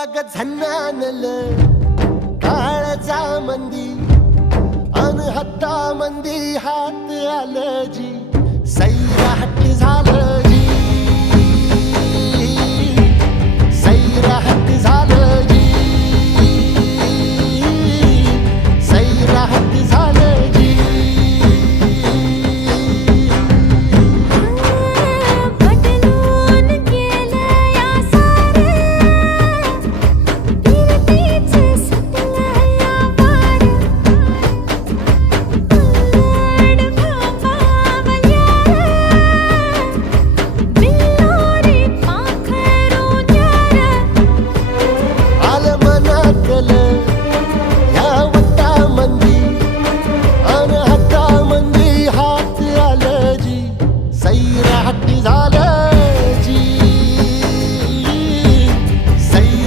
अग झन्नानल काळजा मंदी अन हत्ता मंदी हात आलं जी सैराट झालं जी सैराट